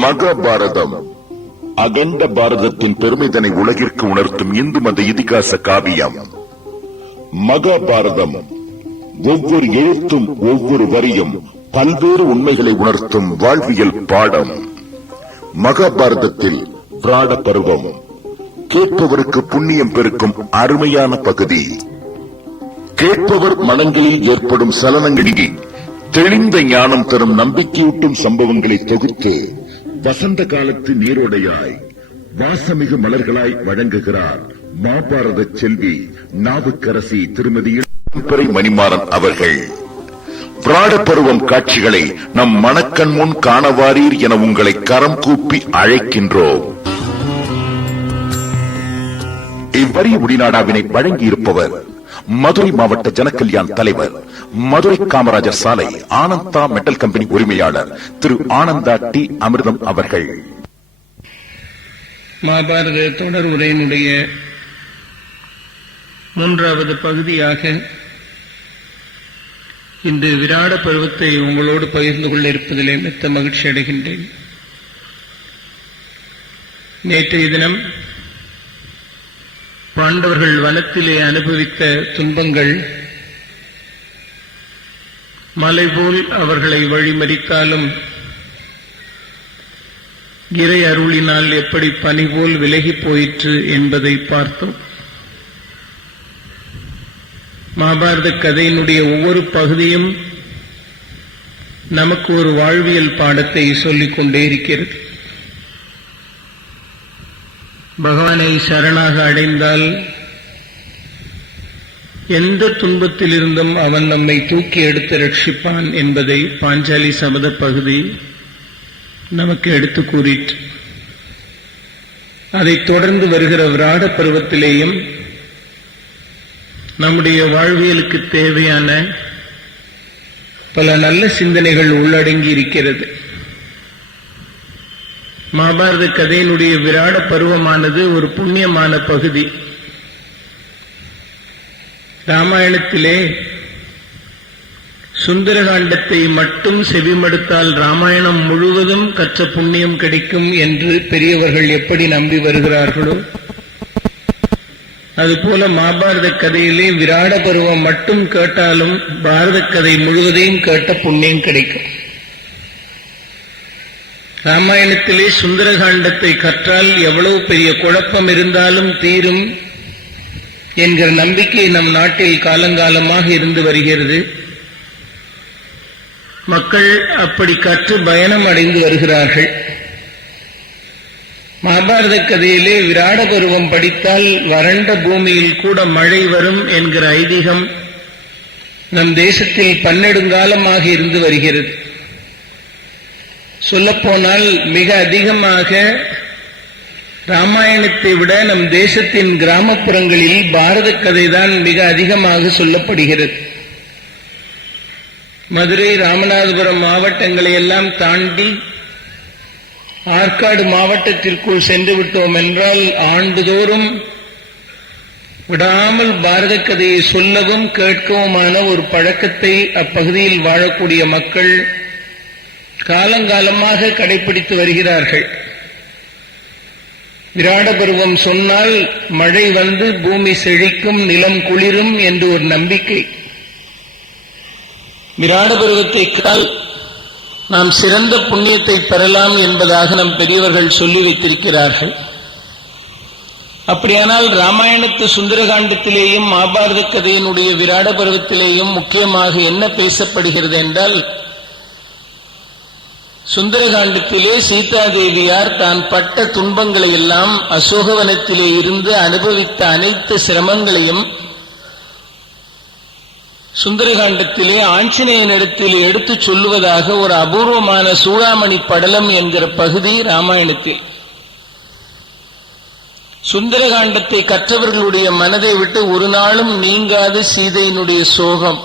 மகாபாரதம் அகண்ட பாரதத்தின் பெருமைதனை உலகிற்கு உணர்த்தும் இந்து மத இதிகாச காவியம். மகாபாரதம் ஒவ்வொரு எழுத்தும் ஒவ்வொரு வரியும் பல்வேறு உண்மைகளை உணர்த்தும் வாழ்வியல் பாடம். மகாபாரதத்தில் விராட பருவம் கேட்பவருக்கு புண்ணியம் பெருக்கும் அருமையான பகுதி. கேட்பவர் மனங்களில் ஏற்படும் சலனங்களில் தெளிந்த ஞானம் தரும் நம்பிக்கையூட்டும் சம்பவங்களை தொகுத்து வசந்த காலத்து நீரோடையாய் வாசமிகு மலர்களாய் வழங்குகிறார் மாபாரத செல்வி நாவுக்கரசி திருமதி பிறை மணிமாறன் அவர்கள். விராட பருவம் காட்சிகளை நம் மனக்கண் முன் காணவாரீர் என உங்களை கரம் கூப்பி அழைக்கின்றோம். இவ்வரிய முடிநாடாவினை வழங்கியிருப்பவர் மதுரை மாவட்ட ஜனகல்யாண் தலைவர், மதுரை காமராஜர் சாலை ஆனந்தா மெட்டல் கம்பெனி உரிமையாளர் திரு ஆனந்தா டி அமிர்தம் அவர்கள். மகாபாரத தொடர் உரையினுடைய 3வது பகுதியாக இன்று விராட பருவத்தை உங்களோடு பகிர்ந்து கொள்ள இருப்பதிலே மிக்க மகிழ்ச்சி அடைகின்றேன். நேற்றைய தினம் பாண்டவர்கள் வனத்திலே அனுபவித்த துன்பங்கள் மலை போல் அவர்களை வழிமறித்தாலும் இறை அருளினால் எப்படி பனி போல் விலகி போயிற்று என்பதை பார்த்தோம். மகாபாரத கதையினுடைய ஒவ்வொரு பகுதியும் நமக்கு ஒரு வாழ்வியல் பாடத்தை சொல்லிக் கொண்டே இருக்கிறது. பகவானை சரணாக அடைந்தால் எந்த துன்பத்திலிருந்தும் அவன் நம்மை தூக்கி எடுத்து ரட்சிப்பான் என்பதை பாஞ்சாலி சபத பகுதி நமக்கு எடுத்து கூறிற்று. அதைத் தொடர்ந்து வருகிற விராட பருவத்திலேயும் நம்முடைய வாழ்வியலுக்கு தேவையான பல நல்ல சிந்தனைகள் உள்ளடங்கி இருக்கிறது. மகாபாரத கதையினுடைய விராட பருவமானது ஒரு புண்ணியமான பகுதி. ராமாயணத்திலே சுந்தரகாண்டத்தை மட்டும் செவிமடுத்தால் ராமாயணம் முழுவதும் கற்ற புண்ணியம் கிடைக்கும் என்று பெரியவர்கள் எப்படி நம்பி வருகிறார்களோ, அதுபோல மகாபாரத கதையிலே விராட பருவம் மட்டும் கேட்டாலும் பாரத கதை முழுவதையும் கேட்ட புண்ணியம் கிடைக்கும். ராமாயணத்திலே சுந்தரகாண்டத்தை கற்றால் எவ்வளவு பெரிய குழப்பம் இருந்தாலும் தீரும் என்கிற நம்பிக்கை நம் நாட்டில் காலங்காலமாக இருந்து வருகிறது. மக்கள் அப்படி கற்று பயணம் அடைந்து வருகிறார்கள். மகாபாரத கதையிலே விராட பருவம் படித்தால் வறண்ட பூமியில் கூட மழை வரும் என்கிற ஐதீகம் நம் தேசத்தில் பன்னெடுங்காலமாக இருந்து வருகிறது. சொல்லப்போனால் மிக அதிகமாக ராமாயணத்தை விட நம் தேசத்தின் கிராமப்புறங்களில் பாரத கதைதான் மிக அதிகமாக சொல்லப்படுகிறது. மதுரை, ராமநாதபுரம் மாவட்டங்களை எல்லாம் தாண்டி ஆற்காடு மாவட்டத்திற்குள் சென்று விட்டோம் என்றால் ஆண்டுதோறும் விடாமல் பாரத கதையை சொல்லவும் கேட்கவுமான ஒரு பழக்கத்தை அப்பகுதியில் வாழக்கூடிய மக்கள் காலங்காலமாக கடைபிடித்து வருகிறார்கள். விராட பருவம் சொன்னால் மழை வந்து பூமி செழிக்கும், நிலம் குளிரும் என்று ஒரு நம்பிக்கை. விராட பருவத்தை நாம் சிறந்த புண்ணியத்தை பெறலாம் என்பதாக நம் பெரியவர்கள் சொல்லி வைத்திருக்கிறார்கள். அப்படியானால் ராமாயணத்து சுந்தரகாண்டத்திலேயும் மகாபாரத கதையினுடைய விராட பருவத்திலேயும் முக்கியமாக என்ன பேசப்படுகிறது என்றால், சுந்தரகாண்டத்திலே சீதாதேவியார் தான் பட்ட துன்பங்களை எல்லாம், அசோகவனத்திலே இருந்து அனுபவித்த அனைத்து சிரமங்களையும் சுந்தரகாண்டத்திலே ஆஞ்சநேயனிடத்தில் எடுத்துச் சொல்லுவதாக ஒரு அபூர்வமான சூடாமணி படலம் என்கிற பகுதி ராமாயணத்தில். சுந்தரகாண்டத்தை கற்றவர்களுடைய மனதை விட்டு ஒரு நாளும் நீங்காது சீதையினுடைய சோகம்.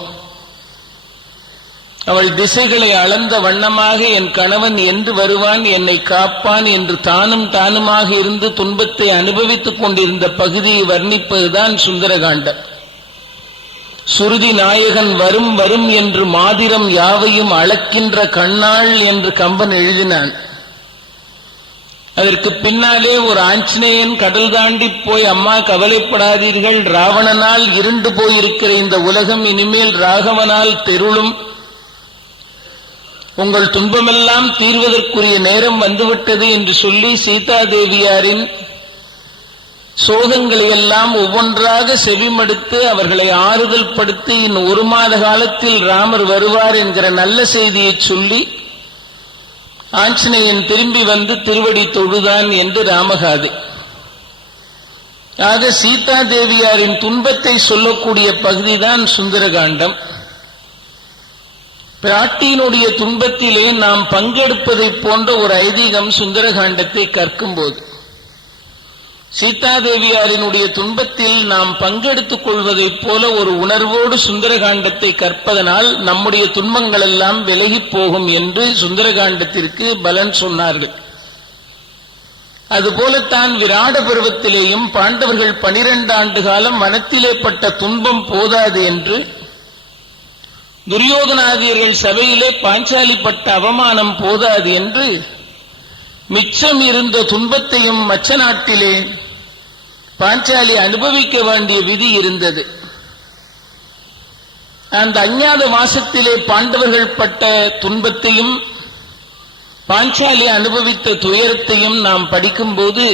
அவள் திசைகளை அளந்த வண்ணமாக என் கணவன் என்று வருவான், என்னை காப்பான் என்று தானுமாக இருந்து துன்பத்தை அனுபவித்துக் கொண்டிருந்த பகுதியை வர்ணிப்பதுதான் சுந்தரகாண்டம். சுருதி நாயகன் வரும் வரும் என்று மாதிரம் யாவையும் அளக்கின்ற கண்ணாள் என்று கம்பன் எழுதினான். அதற்கு பின்னாலே ஒரு ஆஞ்சநேயன் கடல் தாண்டி போய், அம்மா கவலைப்படாதீர்கள், ராவணனால் இருண்டு போயிருக்கிற இந்த உலகம் இனிமேல் ராகவனால் தெருளும், உங்கள் துன்பமெல்லாம் தீர்வதற்குரிய நேரம் வந்துவிட்டது என்று சொல்லி சீதாதேவியாரின் சோகங்களை எல்லாம் ஒவ்வொன்றாக செவிமடுத்து அவர்களை ஆறுதல் படுத்தி இன்னும் 1 மாத காலத்தில் ராமர் வருவார் என்கிற நல்ல செய்தியை சொல்லி ஆஞ்சநேயன் திரும்பி வந்து திருவடி தொழுதான் என்று ராமகாதை. ஆக சீதாதேவியாரின் துன்பத்தை சொல்லக்கூடிய பகுதிதான் சுந்தரகாண்டம். பிராட்டியினுடைய துன்பத்திலே நாம் பங்கெடுப்பதை போன்ற ஒரு ஐதீகம் சுந்தரகாண்டத்தை கற்கும்போது, சீதாதேவியாரினுடைய துன்பத்தில் நாம் பங்கெடுத்துக் கொள்வதைப் போல ஒரு உணர்வோடு சுந்தரகாண்டத்தை கற்பதனால் நம்முடைய துன்பங்கள் எல்லாம் விலகிப் போகும் என்று சுந்தரகாண்டத்திற்கு பலன் சொன்னார்கள். அதுபோலத்தான் விராட பருவத்திலேயும் பாண்டவர்கள் 12 ஆண்டு காலம் வனத்திலே பட்ட துன்பம் போதாது என்று, துரியோதனாதியர்கள் சபையிலே பாஞ்சாலி பட்ட அவமானம் போதாது என்று, மிச்சம் இருந்த துன்பத்தையும் மச்ச நாட்டிலே பாஞ்சாலி அனுபவிக்க வேண்டிய விதி இருந்தது. அந்த அஞ்ஞாத வாசத்திலே பாண்டவர்கள் பட்ட துன்பத்தையும் பாஞ்சாலி அனுபவித்த துயரத்தையும் நாம் படிக்கும்போது,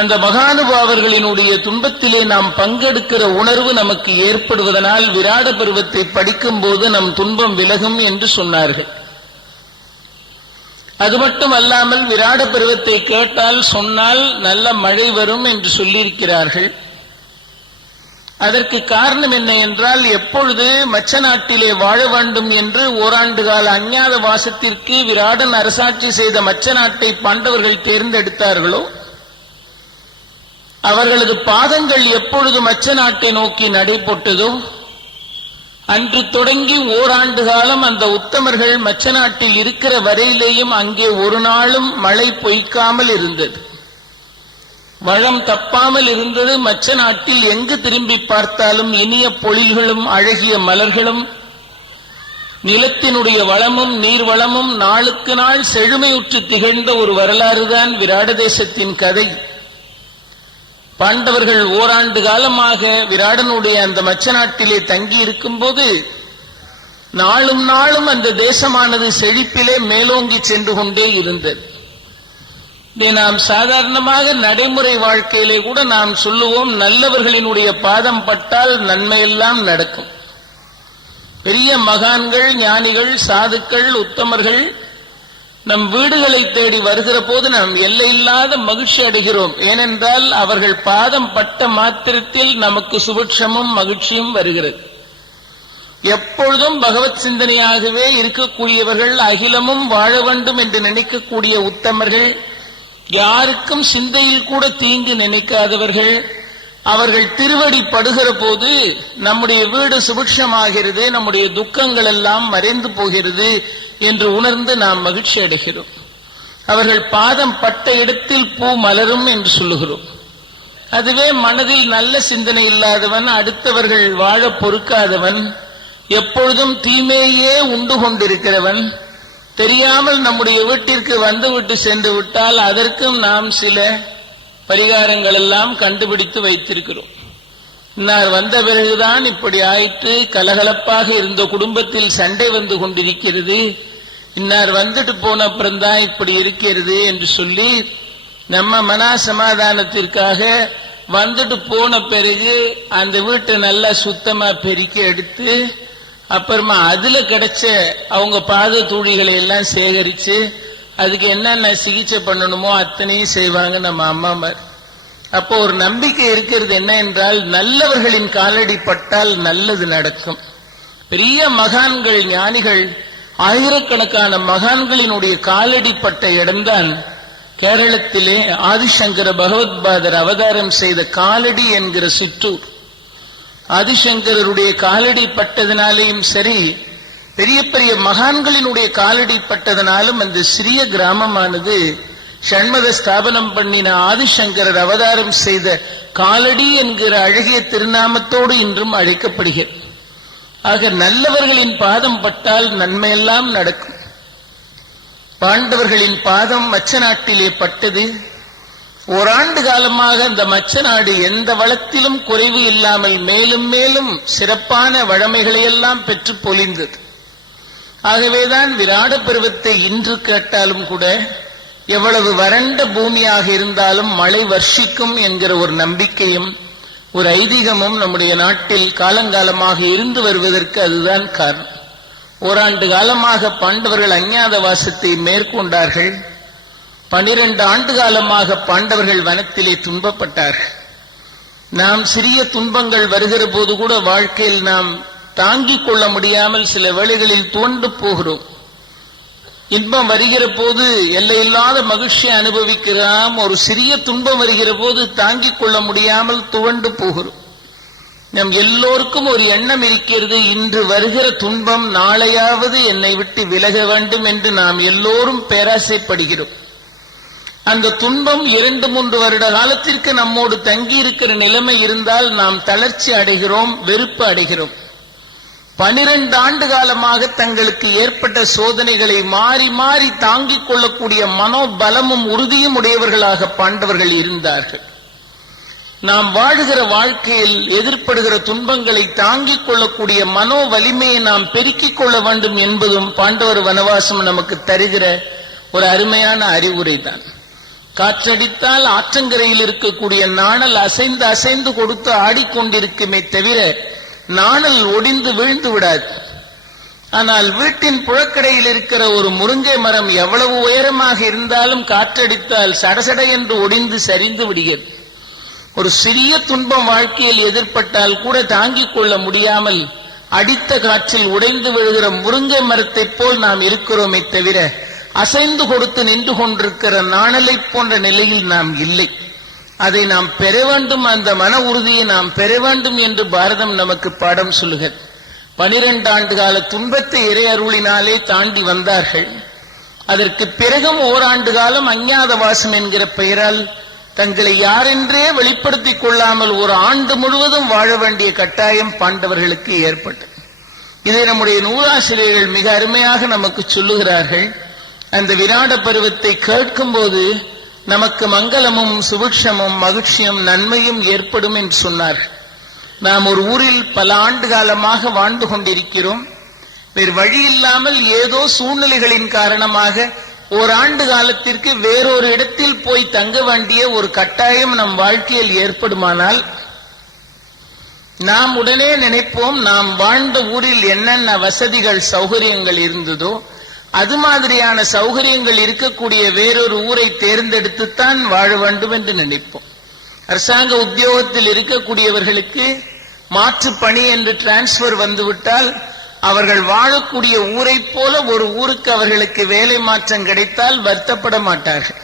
அந்த மகானுபாவர்களினுடைய துன்பத்திலே நாம் பங்கெடுக்கிற உணர்வு நமக்கு ஏற்படுவதனால் விராட பருவத்தை படிக்கும்போது நம் துன்பம் விலகும் என்று சொன்னார்கள். அது மட்டும் அல்லாமல் விராட பருவத்தை கேட்டால் சொன்னால் நல்ல மழை வரும் என்று சொல்லியிருக்கிறார்கள். அதற்கு காரணம் என்ன என்றால், எப்பொழுது மச்ச நாட்டிலே வாழ வேண்டும் என்று 1 ஆண்டு கால அஞ்ஞாத வாசத்திற்கு விராடன் அரசாட்சி செய்த மச்ச நாட்டை பாண்டவர்கள் தேர்ந்தெடுத்தார்களோ, அவர்களது பாதங்கள் எப்பொழுது மச்ச நாட்டை நோக்கி நடைபோட்டதோ அன்று தொடங்கி 1 ஆண்டு காலம் அந்த உத்தமர்கள் மச்ச நாட்டில் இருக்கிற வரையிலேயும் அங்கே ஒரு நாளும் மழை பொய்க்காமல் இருந்தது, வளம் தப்பாமல் இருந்தது. மச்ச நாட்டில் எங்கு திரும்பி பார்த்தாலும் இனிய பொழில்களும் அழகிய மலர்களும் நிலத்தினுடைய வளமும் நீர்வளமும் நாளுக்கு நாள் செழுமையுற்று திகழ்ந்த ஒரு வரலாறுதான் விராட தேசத்தின் கதை. பாண்டவர்கள் 1 ஆண்டு காலமாக விராடனுடைய அந்த மச்ச நாட்டிலே தங்கி இருக்கும் போது நாளும் நாளும் அந்த தேசமானது செழிப்பிலே மேலோங்கி சென்று கொண்டே இருந்தது. நாம் சாதாரணமாக நடைமுறை வாழ்க்கையிலே கூட நாம் சொல்லுவோம், நல்லவர்களினுடைய பாதம் பட்டால் நன்மையெல்லாம் நடக்கும். பெரிய மகான்கள், ஞானிகள், சாதுக்கள், உத்தமர்கள் நம் வீடுகளை தேடி வருகிற போது நாம் எல்லையில்லாத மகிழ்ச்சி அடைகிறோம். ஏனென்றால் அவர்கள் பாதம் பட்ட மாத்திரத்தில் நமக்கு சுபிட்சமும் மகிழ்ச்சியும் வருகிறது. எப்பொழுதும் பகவத் சிந்தனையாகவே இருக்கக்கூடியவர்கள், அகிலமும் வாழ வேண்டும் என்று நினைக்கக்கூடிய உத்தமர்கள், யாருக்கும் சிந்தையில் கூட தீங்கு நினைக்காதவர்கள், அவர்கள் திருவடி படுகிற போது நம்முடைய வீடு சுபிட்சமாகிறது, நம்முடைய துக்கங்கள் எல்லாம் மறைந்து போகிறது என்று உணர்ந்து நாம் மகிழ்ச்சி அடைகிறோம். அவர்கள் பாதம் பட்ட இடத்தில் பூ மலரும் என்று சொல்லுகிறோம். அதுவே மனதில் நல்ல சிந்தனை இல்லாதவன், அடுத்தவர்கள் வாழ பொறுக்காதவன், எப்பொழுதும் தீமையே உண்டு கொண்டிருக்கிறவன், தெரியாமல் நம்முடைய வீட்டிற்கு வந்துவிட்டு சென்று விட்டால் அதற்கும் நாம் சில பரிகாரங்கள் எல்லாம் கண்டுபிடித்து வைத்திருக்கிறோம். இன்னார் வந்த பிறகுதான் இப்படி ஆயிற்று, கலகலப்பாக இருந்த குடும்பத்தில் சண்டை வந்து கொண்டிருக்கிறது, இன்னார் வந்துட்டு போன அப்புறம்தான் இப்படி இருக்கிறது என்று சொல்லி நம்ம மன சமாதானத்திற்காக வந்துட்டு போன பிறகு அந்த வீட்டை நல்லா சுத்தமா பெருக்கி எடுத்து அப்புறமா அதுல கிடைச்ச அவங்க பாத தூளிகளை எல்லாம் சேகரிச்சு அதுக்கு என்னென்ன சிகிச்சை பண்ணணுமோ அத்தனையும் செய்வாங்க நம்ம அம்மாமார். அப்போ ஒரு நம்பிக்கை இருக்கிறது என்ன என்றால், நல்லவர்களின் காலடி பட்டால் நல்லது நடக்கும். பெரிய மகான்கள், ஞானிகள், ஆயிரக்கணக்கான மகான்களினுடைய காலடி பட்ட இடம்தான் கேரளத்திலே ஆதிசங்கர பகவத்பாதர் அவதாரம் செய்த காலடி என்கிற சிற்றூர். ஆதிசங்கரருடைய காலடி பட்டதினாலேயும் சரி, பெரிய பெரிய மகான்களினுடைய காலடி பட்டதனாலும் அந்த சிறிய கிராமமானது ஷண்மத ஸ்தாபனம் பண்ணின ஆதிசங்கரர் அவதாரம் செய்த காலடி என்கிற அழகிய திருநாமத்தோடு இன்றும் அழைக்கப்படுகிறது. ஆக நல்லவர்களின் பாதம் பட்டால் நன்மையெல்லாம் நடக்கும். பாண்டவர்களின் பாதம் மச்ச நாட்டிலே பட்டது. ஓராண்டு காலமாக அந்த மச்ச நாடு எந்த வளத்திலும் குறைவு இல்லாமல் மேலும் மேலும் சிறப்பான வழமைகளையெல்லாம் பெற்று பொலிந்தது. ஆகவேதான் விராட பருவத்தை இன்று கேட்டாலும் கூட எவ்வளவு வறண்ட பூமியாக இருந்தாலும் மழை வர்ஷிக்கும் என்கிற ஒரு நம்பிக்கையும் ஒரு ஐதீகமும் நம்முடைய நாட்டில் காலங்காலமாக இருந்து வருவதற்கு அதுதான் காரணம். ஓராண்டு காலமாக பாண்டவர்கள் அஞ்ஞாத வாசத்தை மேற்கொண்டார்கள். 12 ஆண்டு காலமாக பாண்டவர்கள் வனத்திலே துன்பப்பட்டார்கள். நாம் சிறிய துன்பங்கள் வருகிற போது கூட வாழ்க்கையில் நாம் தாங்கிக் கொள்ள முடியாமல் சில வேளைகளில் துவண்டு போகிறோம். இன்பம் வருகிற போது எல்லையில்லாத மகிழ்ச்சியை அனுபவிக்கிறோம். ஒரு சிறிய துன்பம் வருகிற போது தாங்கிக் கொள்ள முடியாமல் துவண்டு போகிறோம். நம் எல்லோருக்கும் ஒரு எண்ணம் இருக்கிறது, இன்று வருகிற துன்பம் நாளையாவது என்னை விட்டு விலக வேண்டும் என்று நாம் எல்லோரும் பேராசைப்படுகிறோம். அந்த துன்பம் 2-3 வருட காலத்திற்கு நம்மோடு தங்கி இருக்கிற நிலைமை இருந்தால் நாம் தளர்ச்சி அடைகிறோம், வெறுப்பு அடைகிறோம். 12 ஆண்டு காலமாக தங்களுக்கு ஏற்பட்ட சோதனைகளை மாறி மாறி தாங்கிக் கொள்ளக்கூடிய மனோபலமும் உறுதியும் உடையவர்களாக பாண்டவர்கள் இருந்தார்கள். நாம் வாழுகிற வாழ்க்கையில் எதிர்ப்படுகிற துன்பங்களை தாங்கிக் கொள்ளக்கூடிய மனோ வலிமையை நாம் பெருக்கிக் கொள்ள வேண்டும் என்பதும் பாண்டவர் வனவாசம் நமக்கு தருகிற ஒரு அருமையான அறிவுரை தான். காற்றடித்தால் ஆற்றங்கரையில் இருக்கக்கூடிய நாணல் அசைந்து அசைந்து கொடுத்து ஆடிக்கொண்டிருக்குமே தவிர நாணல் ஒடிந்து விழுந்து விடாது. ஆனால் வீட்டின் புழக்கடையில் இருக்கிற ஒரு முருங்கை மரம் எவ்வளவு உயரமாக இருந்தாலும் காற்றடித்தால் சடசட என்று ஒடிந்து சரிந்து விடுகிறது. ஒரு சிறிய துன்பம் வாழ்க்கையில் எதிர்பட்டால் கூட தாங்கிக் கொள்ள முடியாமல் அடித்த காற்றில் உடைந்து விழுகிற முருங்கை மரத்தைப் போல் நாம் இருக்கிறோமே தவிர அசைந்து கொடுத்து நின்று கொண்டிருக்கிற நாணலை போன்ற நிலையில் நாம் இல்லை. அதை நாம் பெற வேண்டும், அந்த மன உறுதியை நாம் பெற வேண்டும் என்று பாரதம் நமக்கு பாடம் சொல்லுகிறது. 12 ஆண்டு கால துன்பத்தை இறை அருளினாலே தாண்டி வந்தார்கள். அதற்கு பிறகும் ஓராண்டு காலம் அஞ்ஞாத வாசம் என்கிற பெயரால் தங்களை யாரென்றே வெளிப்படுத்திக் கொள்ளாமல் ஒரு ஆண்டு முழுவதும் வாழ வேண்டிய கட்டாயம் பாண்டவர்களுக்கு ஏற்பட்டது. இதை நம்முடைய நூலாசிரியர்கள் மிக அருமையாக நமக்கு சொல்லுகிறார்கள். அந்த விராட பருவத்தை கேட்கும் போது நமக்கு மங்களமும் சுபிக்ஷமும் மகிழ்ச்சியும் நன்மையும் ஏற்படும் என்று சொன்னார்கள். நாம் ஒரு ஊரில் பல ஆண்டு காலமாக வாழ்ந்து கொண்டிருக்கிறோம். வேறு வழி இல்லாமல் ஏதோ சூழ்நிலைகளின் காரணமாக ஓராண்டு காலத்திற்கு வேறொரு இடத்தில் போய் தங்க வேண்டிய ஒரு கட்டாயம் நம் வாழ்க்கையில் ஏற்படுமானால் நாம் உடனே நினைப்போம், நாம் வாழ்ந்த ஊரில் என்னென்ன வசதிகள் சௌகரியங்கள் இருந்ததோ அது மாதிரியான சௌகரியங்கள் இருக்கக்கூடிய வேறொரு ஊரை தேர்ந்தெடுத்துத்தான் வாழ வேண்டும் என்று நினைப்போம். அரசாங்க உத்தியோகத்தில் இருக்கக்கூடியவர்களுக்கு மாற்று பணி என்று டிரான்ஸ்பர் வந்துவிட்டால் அவர்கள் வாழக்கூடிய ஊரை போல ஒரு ஊருக்கு அவர்களுக்கு வேலை மாற்றம் கிடைத்தால் வருத்தப்பட மாட்டார்கள்.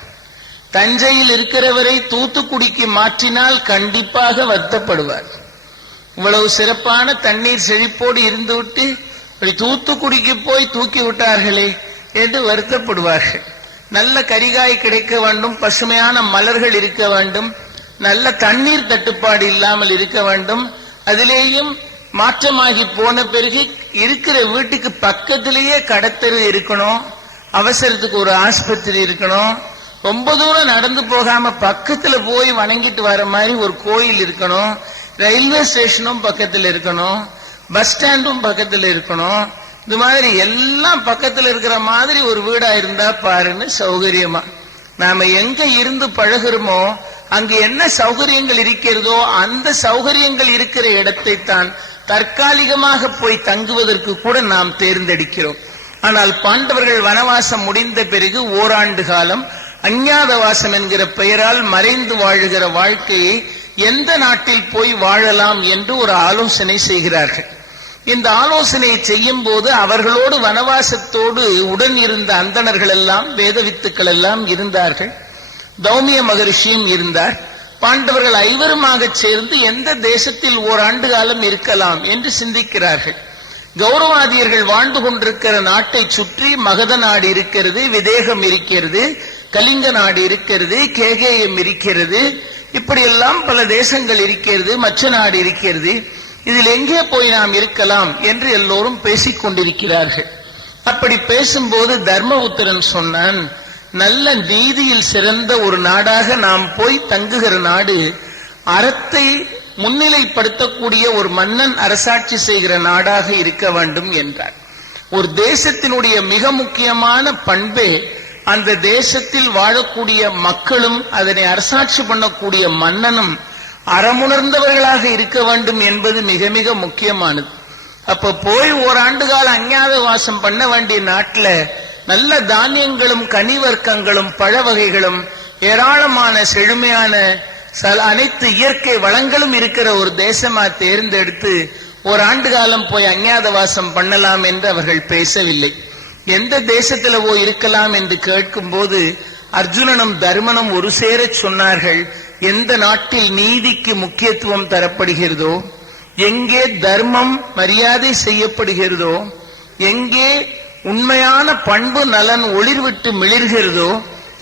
தஞ்சையில் இருக்கிறவரை தூத்துக்குடிக்கு மாற்றினால் கண்டிப்பாக வருத்தப்படுவார். இவ்வளவு சிறப்பான தண்ணீர் செழிப்போடு இருந்துவிட்டு தூத்துக்குடிக்கு போய் தூக்கி விட்டார்களே என்று வருத்தப்படுவார்கள். நல்ல கரிகாய் கிடைக்க வேண்டும், பசுமையான மலர்கள் இருக்க வேண்டும், நல்ல தண்ணீர் தட்டுப்பாடு இல்லாமல் இருக்க வேண்டும். அதிலேயும் மாற்றமாகி போன பிறகு இருக்கிற வீட்டுக்கு பக்கத்திலேயே கடத்தெரு இருக்கணும், அவசரத்துக்கு ஒரு ஆஸ்பத்திரி இருக்கணும், ரொம்ப தூரம் நடந்து போகாம பக்கத்துல போய் வணங்கிட்டு வர மாதிரி ஒரு கோயில் இருக்கணும், ரயில்வே ஸ்டேஷனும் பக்கத்தில் இருக்கணும், பஸ் ஸ்டாண்டும் பக்கத்தில் இருக்கணும். இந்த மாதிரி எல்லாம் பக்கத்தில் இருக்கிற மாதிரி ஒரு வீடா இருந்தா பாருன்னு சௌகரியமா. நாம எங்க இருந்து பழகுறோமோ அங்கு என்ன சௌகரியங்கள் இருக்கிறதோ அந்த சௌகரியங்கள் இருக்கிற இடத்தை தான் தற்காலிகமாக போய் தங்குவதற்கு கூட நாம் தேர்ந்தெடுக்கிறோம். ஆனால் பாண்டவர்கள் வனவாசம் முடிந்த பிறகு ஓராண்டு காலம் அஞ்ஞாத வாசம் என்கிற பெயரால் மறைந்து வாழுகிற வாழ்க்கையை எந்த நாட்டில் போய் வாழலாம் என்று ஒரு ஆலோசனை செய்கிறார்கள். இந்த ஆலோசனையை செய்யும் போது அவர்களோடு வனவாசத்தோடு உடன் இருந்த அந்தணர்கள் எல்லாம் வேத வித்துக்கள் எல்லாம் இருந்தார்கள். தௌமிய மகரிஷியும் இருந்தார். பாண்டவர்கள் ஐவருமாக சேர்ந்து எந்த தேசத்தில் ஓராண்டு காலம் இருக்கலாம் என்று சிந்திக்கிறார்கள். கௌரவாதியர்கள் வாழ்ந்து கொண்டிருக்கிற நாட்டை சுற்றி மகத நாடு இருக்கிறது, விதேகம் இருக்கிறது, கலிங்க நாடு இருக்கிறது, கேகேயம் இருக்கிறது, இப்படியெல்லாம் பல தேசங்கள் இருக்கிறது, மச்ச நாடு இருக்கிறது. இதில் எங்கே போய் நாம் இருக்கலாம் என்று எல்லோரும் பேசிக் கொண்டிருக்கிறார்கள். அப்படி பேசும்போது தர்மபுத்திரன் சொன்னான், நல்ல நீதியில் சிறந்த ஒரு நாடாக நாம் போய் தங்குகிற நாடு, அறத்தை முன்னிலைப்படுத்தக்கூடிய ஒரு மன்னன் அரசாட்சி செய்கிற நாடாக இருக்க வேண்டும் என்றார். ஒரு தேசத்தினுடைய மிக முக்கியமான பண்பே அந்த தேசத்தில் வாழக்கூடிய மக்களும் அதனை அரசாட்சி பண்ணக்கூடிய மன்னனும் அறமுணர்ந்தவர்களாக இருக்க வேண்டும் என்பது மிக மிக முக்கியமானது. அப்ப போய் ஓராண்டு கால அஞ்ஞாத வாசம் பண்ண வேண்டிய நாட்டுல நல்ல தானியங்களும் கனிவர்க்கங்களும் பழ வகைகளும் ஏராளமான செழுமையான அனைத்து இயற்கை வளங்களும் இருக்கிற ஒரு தேசமா தேர்ந்தெடுத்து ஓராண்டு காலம் போய் அஞ்ஞாத வாசம் பண்ணலாம் என்று அவர்கள் பேசவில்லை. எந்த தேசத்துல போய் இருக்கலாம் என்று கேட்கும் போது அர்ஜுனனும் தர்மனும் ஒரு சேர சொன்னார்கள், எந்த நாட்டில் நீதிக்கு முக்கியத்துவம் தரப்படுகிறதோ, எங்கே தர்மம் மரியாதை செய்யப்படுகிறதோ, எங்கே உண்மையான பண்பு நலன் ஒளிர்விட்டு மிளிர்கிறதோ,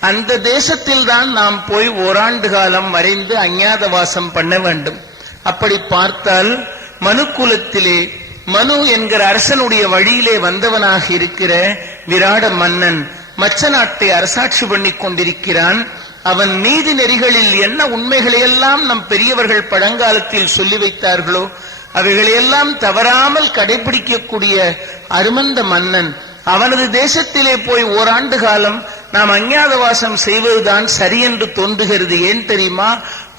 அந்த தேசத்தில் தான் நாம் போய் ஓராண்டு காலம் மறைந்து அஞ்ஞாத வாசம் பண்ண வேண்டும். அப்படி பார்த்தால் மனுக்குலத்திலே மனு என்கிற அரசனுடைய வழியிலே வந்தவனாக இருக்கிற விராட மன்னன் மச்ச நாட்டை அரசாட்சி பண்ணி கொண்டிருக்கிறான். அவன் நீதி நெறிகளில் என்ன உண்மைகளையெல்லாம் நம் பெரியவர்கள் பழங்காலத்தில் சொல்லி வைத்தார்களோ அவைகளையெல்லாம் தவறாமல் கடைபிடிக்கக்கூடிய அருமந்த மன்னன். அவனது தேசத்திலே போய் ஓராண்டு காலம் நாம் அஞ்ஞாத வாசம் செய்வதுதான் சரி என்று தோன்றுகிறது. ஏன் தெரியுமா?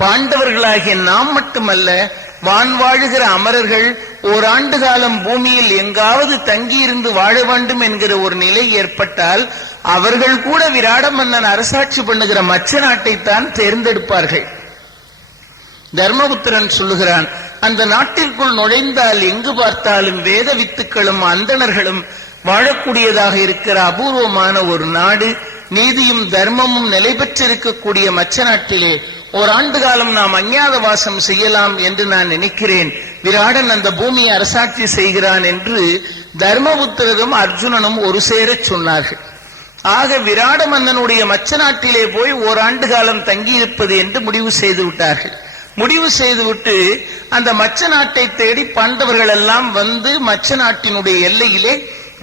பாண்டவர்களாகிய நாம் மட்டுமல்ல, வான் வாழுகிற அமரர்கள் ஓராண்டு காலம் பூமியில் எங்காவது தங்கியிருந்து வாழ வேண்டும் என்கிற ஒரு நிலை ஏற்பட்டால் அவர்கள் கூட விராட மன்னன் அரசாட்சி பண்ணுகிற மச்ச நாட்டைத்தான் தேர்ந்தெடுப்பார்கள். தர்மபுத்திரன் சொல்லுகிறான், அந்த நாட்டிற்குள் நுழைந்தால் எங்கு பார்த்தாலும் வேத வித்துக்களும் அந்தணர்களும் வாழக்கூடியதாக இருக்கிற அபூர்வமான ஒரு நாடு, நீதியும் தர்மமும் நிலை பெற்றிருக்கக்கூடிய மச்ச நாட்டிலே ஓராண்டு காலம் நாம் அஞ்ஞாத வாசம் செய்யலாம் என்று நான் நினைக்கிறேன். விராடன் அந்த பூமியை அரசாட்சி செய்கிறான் என்று தர்மபுத்திரரும் அர்ஜுனனும் ஒரு சேரச் சொன்னார்கள். ஆக விராட மன்னனுடைய மச்ச நாட்டிலே போய் ஓராண்டு காலம் தங்கியிருப்பது என்று முடிவு செய்து விட்டார்கள். முடிவு செய்துவிட்டு அந்த மச்ச நாட்டை தேடி பாண்டவர்கள் எல்லாம் வந்து மச்ச நாட்டினுடைய எல்லையிலே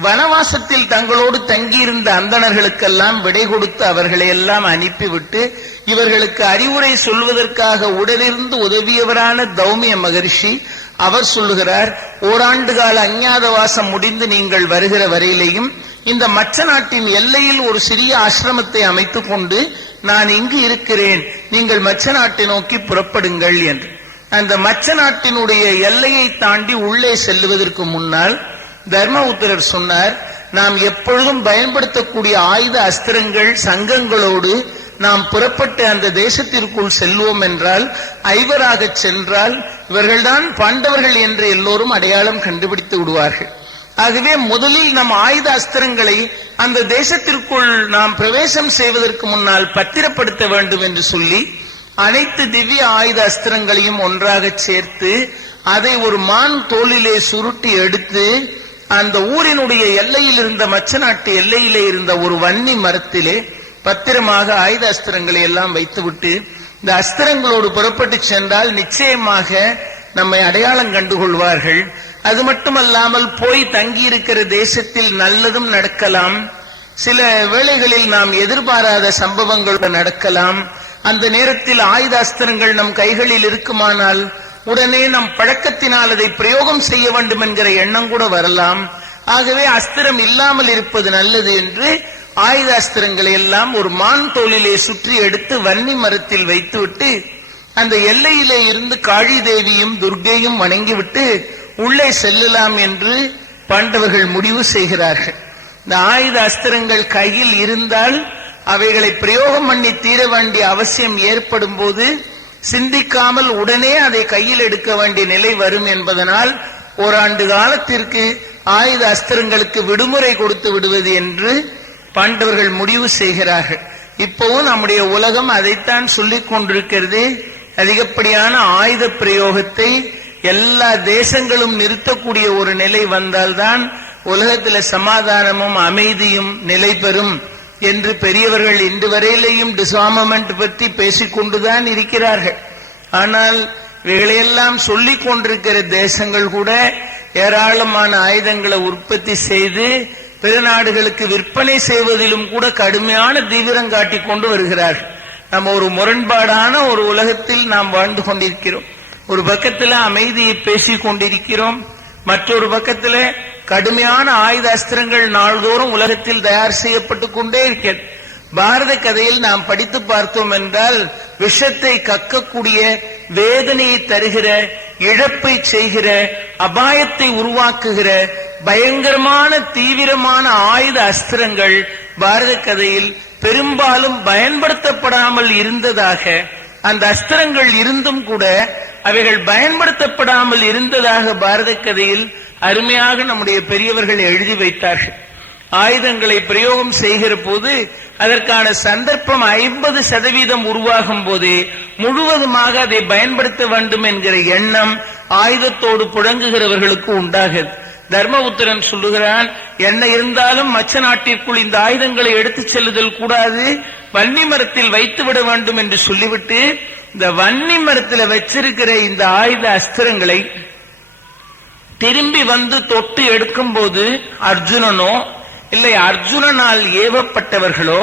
வனவாசத்தில் தங்களோடு தங்கியிருந்த அந்தணர்களுக்கெல்லாம் விடை கொடுத்து அவர்களை எல்லாம் அனுப்பிவிட்டு இவர்களுக்கு அறிவுரை சொல்வதற்காக உடனிருந்து உதவியவரான தௌமிய மகரிஷி அவர் சொல்லுகிறார், ஓராண்டு கால அஞ்ஞாத வாசம் முடிந்து நீங்கள் வருகிற வரையிலேயும் இந்த மச்ச நாட்டின் எல்லையில் ஒரு சிறிய ஆசிரமத்தை அமைத்துக் கொண்டு நான் இங்கு இருக்கிறேன், நீங்கள் மச்ச நாட்டை நோக்கி புறப்படுங்கள் என்று. அந்த மச்ச நாட்டினுடைய எல்லையை தாண்டி உள்ளே செல்லுவதற்கு முன்னால் தர்மபுத்திரர் சொன்னார், நாம் எப்பொழுதும் பயன்படுத்தக்கூடிய ஆயுத அஸ்திரங்கள் சங்கங்களோடு நாம் புறப்பட்டு அந்த தேசத்திற்குள் செல்வோம் என்றால், ஐவராக சென்றால் இவர்கள்தான் பாண்டவர்கள் என்று எல்லோரும் அடையாளம் கண்டுபிடித்து விடுவார்கள். ஆகவே முதலில் நம் ஆயுத அஸ்திரங்களை அந்த தேசத்திற்குள் நாம் பிரவேசம் செய்வதற்கு முன்னால் பத்திரப்படுத்த வேண்டும் என்று சொல்லி அனைத்து திவ்ய ஆயுத அஸ்திரங்களையும் ஒன்றாக சேர்த்து அதை ஒரு மான் தோளிலே சுருட்டி எடுத்து அந்த ஊரினுடைய எல்லையில் இருந்த மச்ச நாட்டு எல்லையிலே இருந்த ஒரு வன்னி மரத்திலே பத்திரமாக ஆயுத அஸ்திரங்களை எல்லாம் வைத்துவிட்டு இந்த அஸ்திரங்களோடு புறப்பட்டு சென்றால் நிச்சயமாக நம்மை அடையாளம் கண்டுகொள்வார்கள். அது மட்டுமல்லாமல் போய் தங்கியிருக்கிற தேசத்தில் நல்லதும் நடக்கலாம், சில வேளைகளில் நாம் எதிர்பாராத சம்பவங்கள் நடக்கலாம். அந்த நேரத்தில் ஆயுத அஸ்திரங்கள் நம் கைகளில் இருக்குமானால் உடனே நம் பழக்கத்தினால் அதை பிரயோகம் செய்ய வேண்டும் என்கிற எண்ணம் கூட வரலாம். ஆகவே அஸ்திரம் இல்லாமல் இருப்பது நல்லது என்று ஆயுத அஸ்திரங்களை எல்லாம் ஒரு மான் தோளிலே சுற்றி எடுத்து வன்னி மரத்தில் வைத்துவிட்டு அந்த எல்லையிலே இருந்து காளி தேவியும் துர்க்கையும் வணங்கிவிட்டு உள்ளே செல்லலாம் என்று பாண்டவர்கள் முடிவு செய்கிறார்கள். இந்த ஆயுத அஸ்திரங்கள் கையில் இருந்தால் அவைகளை பிரயோகம் பண்ணி தீர வேண்டிய அவசியம் ஏற்படும் போது சிந்திக்காமல் உடனே அதை கையில் எடுக்க வேண்டிய நிலை வரும் என்பதனால் ஓராண்டு காலத்திற்கு ஆயுத அஸ்திரங்களுக்கு விடுமுறை கொடுத்து விடுவது என்று பாண்டவர்கள் முடிவு செய்கிறார்கள். இப்பவும் நம்முடைய உலகம் அதைத்தான் சொல்லிக் கொண்டிருக்கிறது. அதிகப்படியான ஆயுத பிரயோகத்தை எல்லா தேசங்களும் நிறுத்தக்கூடிய ஒரு நிலை வந்தால்தான் உலகத்தில் சமாதானமும் அமைதியும் நிலை பெறும் என்று பெரியவர்கள் இன்று வரையிலேயும் டிசார்மமெண்ட் பற்றி பேசிக்கொண்டுதான் இருக்கிறார்கள். ஆனால் இவைகளையெல்லாம் சொல்லிக் கொண்டிருக்கிற தேசங்கள் கூட ஏராளமான ஆயுதங்களை உற்பத்தி செய்து பிற நாடுகளுக்கு விற்பனை செய்வதிலும் கூட கடுமையான தீவிரம் காட்டிக் கொண்டு வருகிறார்கள். நம்ம ஒரு முரண்பாடான ஒரு உலகத்தில் நாம் வாழ்ந்து கொண்டிருக்கிறோம். ஒரு பக்கத்தில் அமைதியை பேசிக் கொண்டிருக்கிறோம், மற்றொரு பக்கத்தில் கடுமையான ஆயுத அஸ்திரங்கள் நாள்தோறும் உலகத்தில் தயார் செய்யப்பட்டு கொண்டே இருக்கிறது. பாரத கதையில் நாம் படித்து பார்த்தோம் என்றால் விஷத்தை கக்கக்கூடிய, வேதனையை தருகிற, இழப்பை செய்கிற, அபாயத்தை உருவாக்குகிற பயங்கரமான தீவிரமான ஆயுத அஸ்திரங்கள் பாரத கதையில் பெரும்பாலும் பயன்படுத்தப்படாமல் இருந்ததாக, அந்த அஸ்திரங்கள் இருந்தும் கூட அவைகள் பயன்படுத்தப்படாமல் இருந்ததாக பாரத கதையில் அருமையாக நம்முடைய பெரியவர்கள் எழுதி வைத்தார்கள். ஆயுதங்களை பிரயோகம் செய்கிற போது அதற்கான சந்தர்ப்பம் 50% உருவாகும் போதே முழுவதுமாக அதை பயன்படுத்த வேண்டும் என்கிற எண்ணம் ஆயுதத்தோடு புழங்குகிறவர்களுக்கு உண்டாகிறது. தர்மபுத்திரன் சொல்லுகிறான், என்ன இருந்தாலும் மச்ச நாட்டிற்குள் இந்த ஆயுதங்களை எடுத்துச் செல்லுதல் கூடாது, வன்னி மரத்தில் வைத்துவிட வேண்டும் என்று சொல்லிவிட்டு இந்த வன்னி மரத்தில் வச்சிருக்கிற இந்த ஆயுத அஸ்திரங்களை திரும்பி வந்து தொட்டு எடுக்கும் போது அர்ஜுனனோ இல்லை அர்ஜுனனால் ஏவப்பட்டவர்களோ,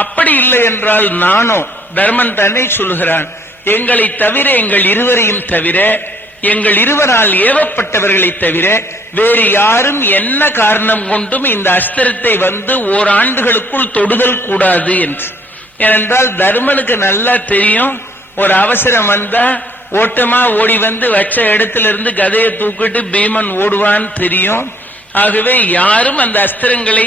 அப்படி இல்லை என்றால் நானோ, தர்மன் தன்னை சொல்லுகிறான், எங்களை தவிர, எங்கள் இருவரையும் தவிர, எங்கள் இருவரால் ஏவப்பட்டவர்களை தவிர வேறு யாரும் என்ன காரணம் கொண்டும் இந்த அஸ்திரத்தை வந்து ஓராண்டுகளுக்குள் தொடுதல் கூடாது என்று. ஏனென்றால் தர்மனுக்கு நல்லா தெரியும், ஒரு அவசரம் வந்தா ஓட்டமா ஓடி வந்து வச்ச இடத்துல இருந்து கதையை தூக்கிட்டு பீமன் ஓடுவான் தெரியும். ஆகவே யாரும் அந்த அஸ்திரங்களை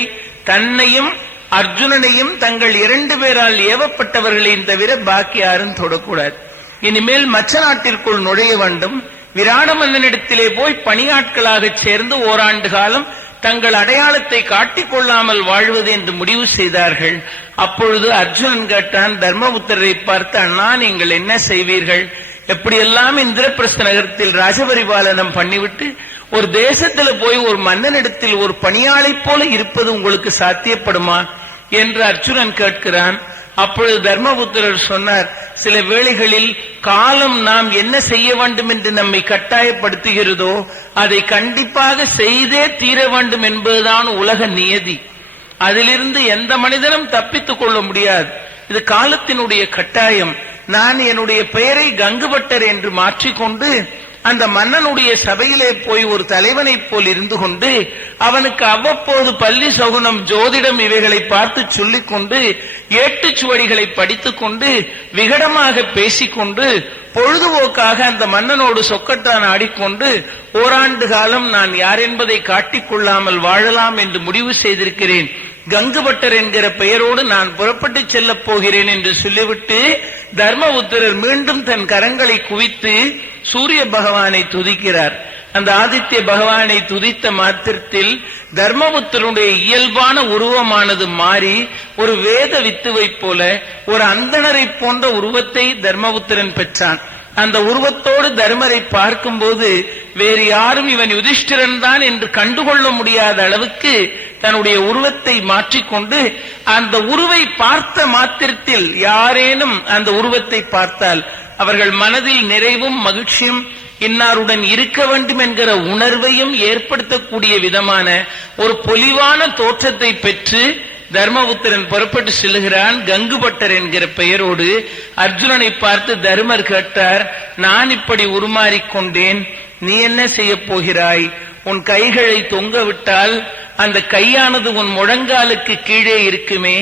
தன்னையும் அர்ஜுனனையும் தங்கள் 2 பேரால் ஏவப்பட்டவர்களையும் தவிர பாக்கி யாரும் தொடக்கூடாது. இனிமேல் மச்ச நாட்டிற்குள் நுழைய வேண்டும், விராட மன்னனிடத்திலே போய் பணியாட்களாக சேர்ந்து ஓராண்டு காலம் தங்கள் அடையாளத்தை காட்டிக் கொள்ளாமல் வாழ்வது என்று முடிவு செய்தார்கள். அப்பொழுது அர்ஜுனன் கேட்டான் தர்மபுத்திரரை பார்த்து, அண்ணா நீங்கள் என்ன செய்வீர்கள்? எப்படியெல்லாம் இந்திரபிரஸ்த நகரத்தில் ராஜபரிபாலனம் பண்ணிவிட்டு ஒரு தேசத்துல போய் ஒரு மன்னனிடத்தில் ஒரு பணியாளை போல இருப்பது உங்களுக்கு சாத்தியப்படுமா என்று அர்ஜுனன் கேட்கிறான். அப்பொழுது தர்மபுத்திரர் சொன்னார், சில வேளைகளில் காலம் நாம் என்ன செய்ய வேண்டும் என்று நம்மை கட்டாயப்படுத்துகிறதோ அதை கண்டிப்பாக செய்தே தீர வேண்டும் என்பதுதான் உலக நியதி. அதிலிருந்து எந்த மனிதனும் தப்பித்துக் கொள்ள முடியாது. இது காலத்தினுடைய கட்டாயம். நான் என்னுடைய பெயரை கங்குபட்டர் என்று மாற்றிக்கொண்டு அந்த மன்னனுடைய சபையிலே போய் ஒரு தலைவனை போல் இருந்து கொண்டு அவனுக்கு அவ்வப்போது பள்ளி சகுனம், ஜோதிடம் இவைகளை பார்த்து சொல்லிக் கொண்டு ஏட்டுச்சுவடிகளை படித்துக் கொண்டு விகடமாக பேசிக்கொண்டு பொழுதுபோக்காக அந்த மன்னனோடு சொக்கட்டான் ஆடிக்கொண்டு ஓராண்டு காலம் நான் யார் என்பதை காட்டிக்கொள்ளாமல் வாழலாம் என்று முடிவு செய்திருக்கிறேன். கங்குபட்டர் என்கிற பெயரோடு நான் புறப்பட்டு செல்லப் போகிறேன் என்று சொல்லிவிட்டு தர்மபுத்திரர் மீண்டும் தன் கரங்களை குவித்து சூரிய பகவானை துதிக்கிறார். அந்த ஆதித்ய பகவானை துதித்த மாத்திரத்தில் தர்மபுத்திரனுடைய இயல்பான உருவமானது மாறி ஒரு வேத வித்துவை போல ஒரு அந்தணரை போன்ற உருவத்தை தர்மபுத்திரன் பெற்றான். அந்த உருவத்தோடு தர்மரை பார்க்கும்போது வேறு யாரும் இவன் யுதிஷ்டிரன் தான் என்று கண்டுகொள்ள முடியாத அளவுக்கு தன்னுடைய உருவத்தை மாற்றிக்கொண்டு அந்த உருவை பார்த்த மாத்திரத்தில் யாரேனும் அந்த உருவத்தை பார்த்தால் அவர்கள் மனதில் நிறைவும் மகிழ்ச்சியும் இன்னாருடன் இருக்க வேண்டும் என்கிற உணர்வையும் ஏற்படுத்தக்கூடிய விதமான ஒரு பொலிவான தோற்றத்தை பெற்று தர்மபுத்திரன் புறப்பட்டு செல்லுகிறான். கங்குபட்டர் என்கிற பெயரோடு அர்ஜுனனை பார்த்து தர்மர் கேட்டார், நான் இப்படி உருமாறிக்கொண்டேன், நீ என்ன செய்ய போகிறாய்? உன் கைகளை தொங்கவிட்டால் அந்த கையானது உன் முழங்காலுக்கு கீழே இருக்குமே,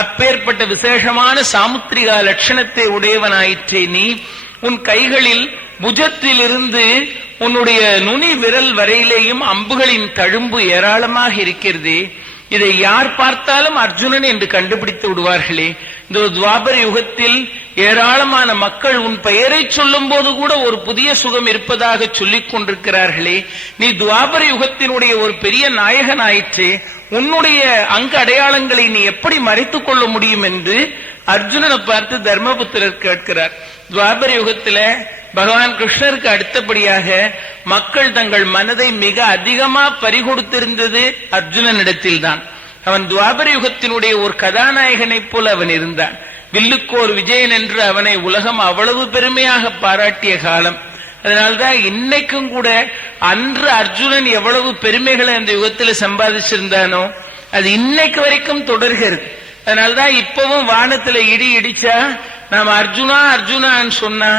அப்பேற்பட்ட விசேஷமான சாமுத்திரிகா லட்சணத்தை உடையவனாயிற்றே நீ. உன் கைகளில் புஜத்திலிருந்து உன்னுடைய நுனி விரல் வரையிலேயும் அம்புகளின் தழும்பு ஏராளமாக இருக்கிறது. இதை யார் பார்த்தாலும் அர்ஜுனன் என்று கண்டுபிடித்து விடுவார்களே. இந்த துவாபர யுகத்தில் ஏராளமான மக்கள் உன் பெயரை சொல்லும் போது கூட ஒரு புதிய சுகம் இருப்பதாக சொல்லிக் கொண்டிருக்கிறார்களே. நீ துவாபர யுகத்தினுடைய ஒரு பெரிய நாயகன் ஆயிற்றே, உன்னுடைய அங்க அடையாளங்களை நீ எப்படி மறைத்துக் கொள்ள முடியும் என்று அர்ஜுனனை பார்த்து தர்மபுத்திரர் கேட்கிறார். துவாபர யுகத்தில பகவான் கிருஷ்ணருக்கு அடுத்தபடியாக மக்கள் தங்கள் மனதை மிக அதிகமா பறிகொடுத்திருந்தது அர்ஜுனனிடத்தில் தான். அவன் துவாபர யுகத்தினுடைய ஒரு கதாநாயகனைப் போல அவன் இருந்தான். வில்லுக்கோர் விஜயன் என்று அவனை உலகம் அவ்வளவு பெருமையாக பாராட்டிய காலம். அதனால்தான் இன்னைக்கும் கூட அன்று அர்ஜுனன் எவ்வளவு பெருமைகளை அந்த யுகத்தில் சம்பாதிச்சிருந்தானோ அது இன்னைக்கு வரைக்கும் தொடர்கிறது. அதனால்தான் இப்பவும் வானத்துல இடி இடிச்சா நாம அர்ஜுனா அர்ஜுனான்னு சொன்னா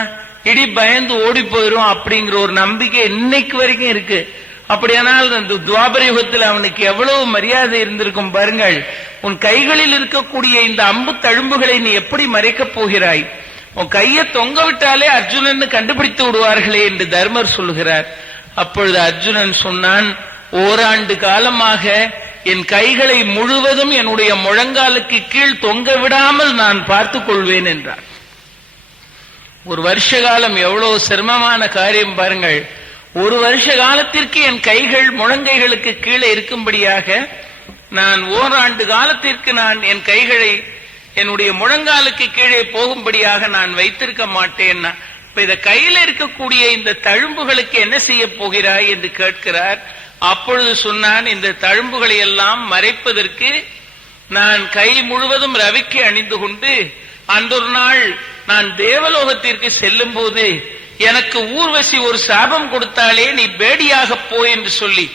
இடி பயந்து ஓடி போயிரும் அப்படிங்கிற ஒரு நம்பிக்கை இன்னைக்கு வரைக்கும் இருக்கு. அப்படியானால் அந்த துவாபர யுகத்தில் அவனுக்கு எவ்வளவு மரியாதை இருந்திருக்கும் பாருங்கள். உன் கைகளில் இருக்கக்கூடிய இந்த அம்பு தழும்புகளை நீ எப்படி மறைக்கப் போகிறாய்? உன் கையை தொங்க விட்டாலே அர்ஜுனன் கண்டுபிடித்து விடுவார்களே என்று தர்மர் சொல்லுகிறார். அப்பொழுது அர்ஜுனன் சொன்னான், ஓராண்டு காலமாக என் கைகளை முழுவதும் என்னுடைய முழங்காலுக்கு கீழ் தொங்க விடாமல் நான் பார்த்துக் கொள்வேன் என்றார். ஒரு வருஷ காலம் எவ்வளவு சிரமமான காரியம் பாருங்கள். ஒரு வருஷ காலத்திற்கு என் கைகள் முழங்கைகளுக்கு கீழே இருக்கும்படியாக நான் ஓராண்டு காலத்திற்கு நான் என் கைகளை என்னுடைய முழங்காலுக்கு கீழே போகும்படியாக நான் வைத்திருக்க மாட்டேன். இப்ப இத கையில இருக்கக்கூடிய இந்த தழும்புகளுக்கு என்ன செய்ய போகிறாய் என்று கேட்கிறார். அப்பொழுது சொன்னான், இந்த தழும்புகளை எல்லாம் மறைப்பதற்கு நான் கை முழுவதும் ரவிக்கை அணிந்து கொண்டு அன்றொரு நாள் நான் தேவலோகத்திற்கு செல்லும் போது எனக்கு ஊர்வசி ஒரு சாபம் கொடுத்தாலே நீ பேடியாக போ என்று சொல்லி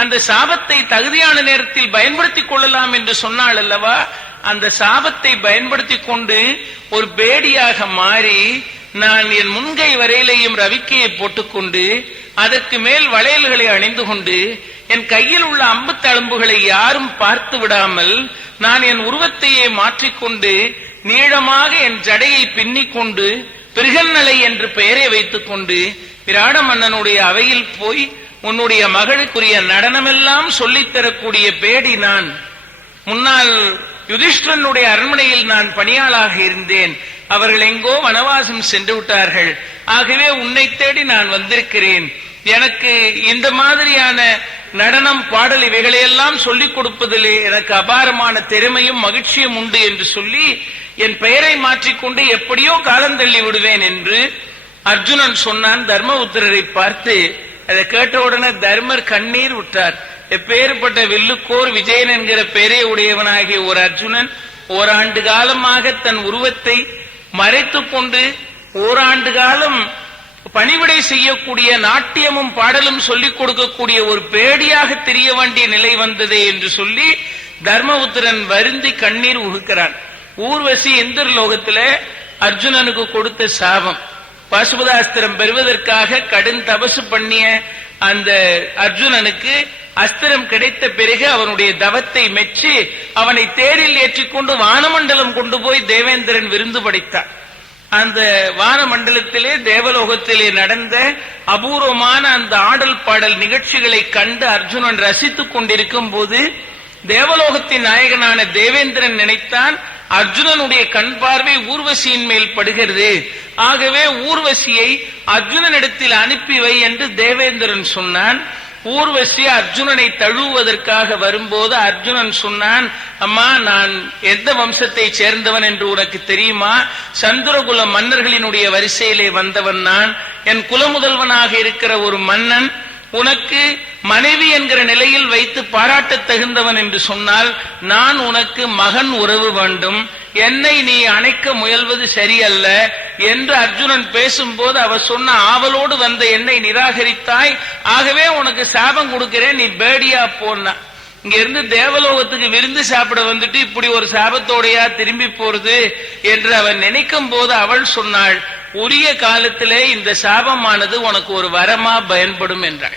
அந்த சாபத்தை தகுதியான நேரத்தில் பயன்படுத்திக் கொள்ளலாம் என்று சொன்னாள் அல்லவா? அந்த சாபத்தை பயன்படுத்திக் கொண்டு ஒரு பேடியாக மாறி நான் என் முன்கை வரையிலையும் ரவிக்கையை போட்டுக்கொண்டு அதற்கு மேல் வளையல்களை அணிந்து கொண்டு என் கையில் உள்ள அம்பு தழும்புகளை யாரும் பார்த்து விடாமல் நான் என் உருவத்தையே மாற்றிக்கொண்டு நீளமாக என் ஜடையை பின்னிக்கொண்டு பிருகன்னலை என்று பெயரை வைத்துக் கொண்டு விராட மன்னனுடைய அவையில் போய் உன்னுடைய மகளுக்குரிய நடனமெல்லாம் சொல்லித்தரக்கூடிய பேடி நான். முன்னால் யுதிஷ்டனுடைய அரண்மனையில் நான் பணியாளாக இருந்தேன். அவர்கள் எங்கோ வனவாசம் சென்று விட்டார்கள். ஆகவே உன்னை தேடி நான் வந்திருக்கிறேன். எனக்கு இந்த மாதிரியான நடனம் பாடல் இவைகளையெல்லாம் சொல்லிக் கொடுப்பதிலே எனக்கு அபாரமான திறமையும் மகிழ்ச்சியும் உண்டு என்று சொல்லி என் பெயரை மாற்றிக்கொண்டு எப்படியோ காலந்தள்ளி விடுவேன் என்று அர்ஜுனன் சொன்னான். தர்மபுத்திரரை பார்த்து அதை கேட்ட உடனே தர்மர் கண்ணீர் விட்டார். எப்பேற்பட்ட வில்லுக்கோர் விஜயன் என்கிற பெயரை உடையவனாகிய ஒரு அர்ஜுனன் ஓராண்டு காலமாக தன் உருவத்தை மறைத்துக் கொண்டு ஓராண்டு காலம் பணிவிடை செய்யக்கூடிய நாட்டியமும் பாடலும் சொல்லிக் கொடுக்கக்கூடிய ஒரு பேடியாக தெரிய வேண்டிய நிலை வந்ததே என்று சொல்லி தர்மபுத்திரன் வருந்தி கண்ணீர் உகுக்கிறான். ஊர்வசி இந்திரலோகத்தில அர்ஜுனனுக்கு கொடுத்த சாபம். பாசுபதாஸ்திரம் பெறுவதற்காக கடும் தபசு பண்ணிய அந்த அர்ஜுனனுக்கு அஸ்திரம் கிடைத்த பிறகு அவனுடைய தவத்தை மெச்சி அவனை தேரில் ஏற்றிக்கொண்டு வானமண்டலம் கொண்டு போய் தேவேந்திரன் விருந்து படைத்தார். அந்த வானமண்டலத்திலே தேவலோகத்திலே நடந்த அபூர்வமான அந்த ஆடல் பாடல் நிகழ்ச்சிகளை கண்டு அர்ஜுனன் ரசித்துக் கொண்டிருக்கும் போது தேவலோகத்தின் நாயகனான தேவேந்திரன் நினைத்தான், அர்ஜுனனுடைய கண் பார்வை ஊர்வசியின் மேல் படுகிறது. ஆகவே ஊர்வசியை அர்ஜுனனிடத்தில் அனுப்பி வை என்று தேவேந்திரன் சொன்னான். ஊர்வசி அர்ஜுனனை தழுவுவதற்காக வரும்போது அர்ஜுனன் சொன்னான், அம்மா நான் எந்த வம்சத்தை சேர்ந்தவன் என்று உனக்கு தெரியுமா? சந்திரகுல மன்னர்களினுடைய வரிசையிலே வந்தவன் நான். என் குலமுதல்வனாக இருக்கிற ஒரு மன்னன் உனக்கு மனைவி என்கிற நிலையில் வைத்து பாராட்டத் தகுந்தவன் என்று சொன்னால் நான் உனக்கு மகன் உறவு வேண்டும். என்னை நீ அணைக்க முயல்வது சரியல்ல என்று அர்ஜுனன் பேசும்போது அவர் சொன்ன ஆவலோடு வந்த என்னை நிராகரித்தாய். ஆகவே உனக்கு சாபம் கொடுக்கிறேன், நீ பேடியா போனா. இங்க இருந்து தேவலோகத்துக்கு விருந்து சாப்பிட வந்துட்டு இப்படி ஒரு சாபத்தோடையா திரும்பி போறது என்று அவன் நினைக்கும் போது அவள் சொன்னாள், உரிய காலத்திலே இந்த சாபமானது உனக்கு ஒரு வரமா பயன்படும் என்றாள்.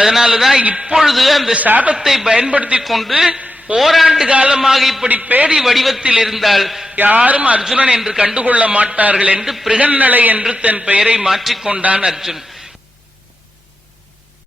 அதனாலதான் இப்பொழுது அந்த சாபத்தை பயன்படுத்திக் கொண்டு ஓராண்டு காலமாக இப்படி பேடி வடிவத்தில் இருந்தால் யாரும் அர்ஜுனன் என்று கண்டுகொள்ள மாட்டார்கள் என்று பிருகன்னலை என்று தன் பெயரை மாற்றிக்கொண்டான் அர்ஜுனன்.